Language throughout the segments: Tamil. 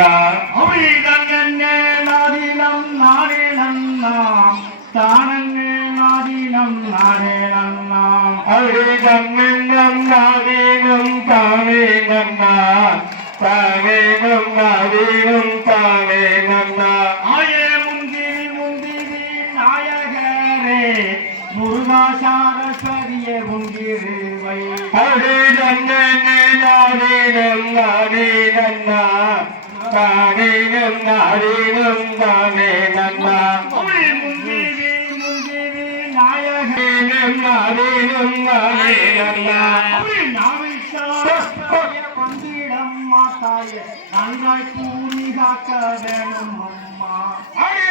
நன்னா அவிதங்கண்ணே நாடினம் நாடே நன்னா தானங்கே நாடினம் நாடே நன்னா அவிதங்கண்ணம் நாதீனம் தானே நன்னா தானேனம் நாதீனம் தானே நன்னா ஆயே முந்திரி முந்திரி நாயகரே முருகா சாரஸ்வதியே முந்திருவை அவிதங்கண்ணே நாதீனம் நாடே நன்னா தானே நன்னா அவி முந்திரி முந்திரி நாயகரே தானேனம் நாதீனம் தானே நன்னா அவி நாவிஷாரஸ்வதியே வந்திடம் மாதாயே நன்றாய் பூமி காக்க வேணும் அம்மா தாயே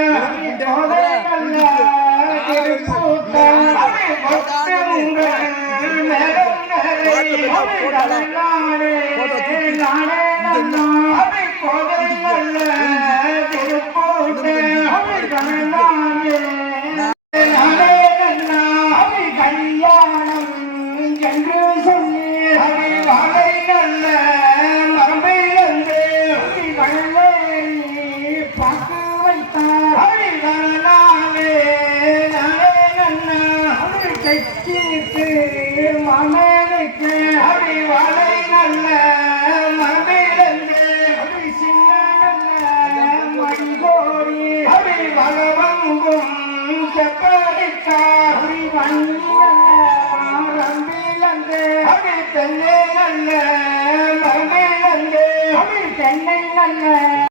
கல்யாணம் என்று சொல்லி அவை வாழை நல்ல மாமனுக்கு அடி வலை நல்ல மரபை அடி சின்ன நல்ல மடிகோரி அவை வளவங்கும் செப்படித்தார். அவை வண்ணி ரம்பிலந்து அவை தென்னை நல்ல மரபிலந்து அடி தென்னை நல்ல